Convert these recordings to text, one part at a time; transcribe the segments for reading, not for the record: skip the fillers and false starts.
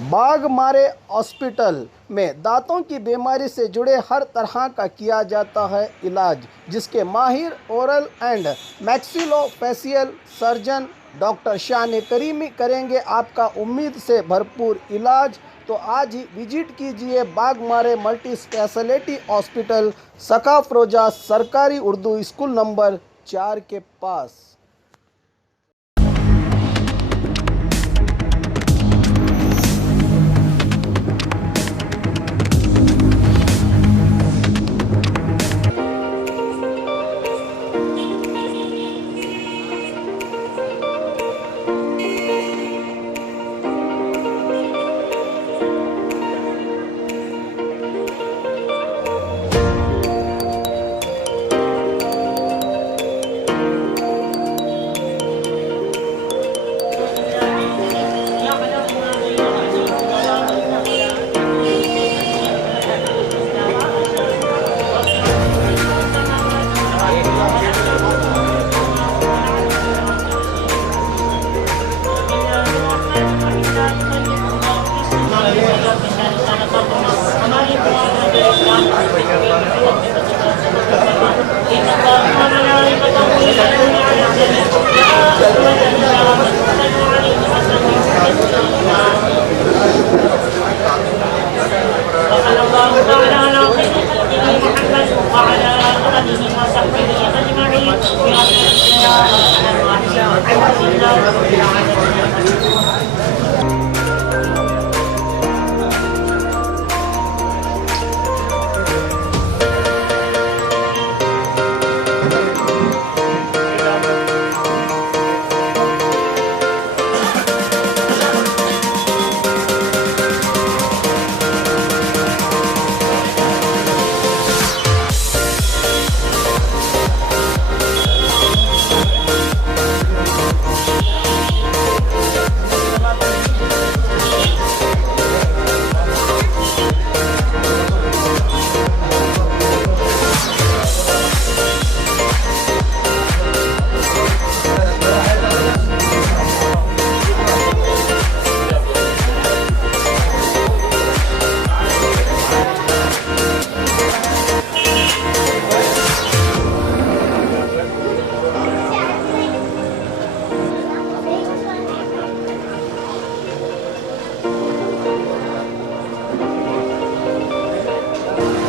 Baghmare hospital में दांतों की बीमारी से जुड़े हर तरह का किया जाता है इलाज, जिसके माहिर oral and maxillofacial surgeon doctor शान करीमी करेंगे आपका उम्मीद से भरपूर इलाज। तो आज ही विजिट कीजिए बाघमारे मल्टी स्पेशलिटी हॉस्पिटल, सकाफरोजा सरकारी उर्दू स्कूल नंबर 4 के पास।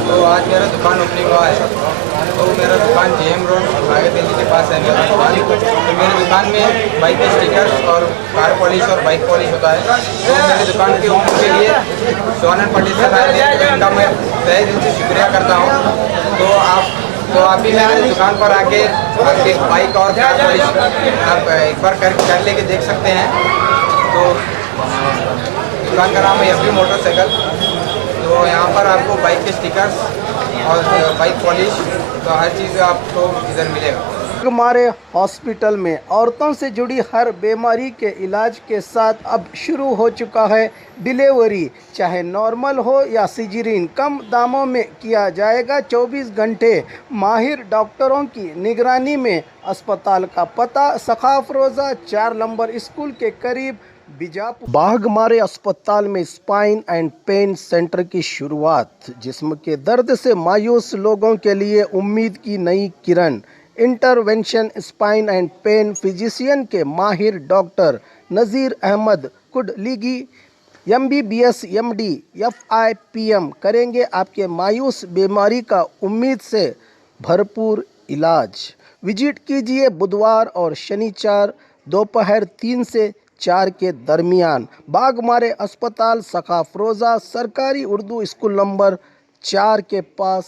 तो आज मेरा दुकान ओपनिंग हुआ है। तो मेरा दुकान जेएम रोड आगे दिल्ली के पास है मेरा दुकान। तो मेरे दुकान में बाइक के स्टिकर्स और कार पॉलिश और बाइक पॉलिश होता है। तो मेरे दुकान के ओपनिंग के लिए शौनन पटेल साहब इनका मैं तहे दिल से शुक्रिया करता हूँ। तो आप भी मेरे दुकान पर आके आपके बाइक और कार पॉलिश आप एक बार कर लेके देख सकते हैं। तो दुकान का नाम है एफबी मोटरसाइकिल। तो यहाँ पर आपको बाइक के स्टिकर्स और बाइक पॉलिश तो हर चीज़ आपको इधर मिलेगा। बाघमारे हॉस्पिटल में औरतों से जुड़ी हर बीमारी के इलाज के साथ अब शुरू हो चुका है डिलीवरी, चाहे नॉर्मल हो या सिजरीन, कम दामों में किया जाएगा। 24 घंटे माहिर डॉक्टरों की निगरानी में। अस्पताल का पता सकाफरोजा 4 नंबर स्कूल के करीब, बीजापुर। बाघमारे अस्पताल में स्पाइन एंड पेन सेंटर की शुरुआत, जिस्म के दर्द से मायूस लोगों के लिए उम्मीद की नई किरण। Intervention spine and pain physician के माहिर doctor Nazir Ahmed Kudligi MBBS MD FIPM करेंगे आपके मायूस बीमारी का उम्मीद से भरपूर इलाज। विजिट कीजिए बुधवार और शनिवार दोपहर 3 से 4 के दरमियान बाघमारे अस्पताल, सकाफरोजा सरकारी उर्दू स्कूल नंबर 4 के पास।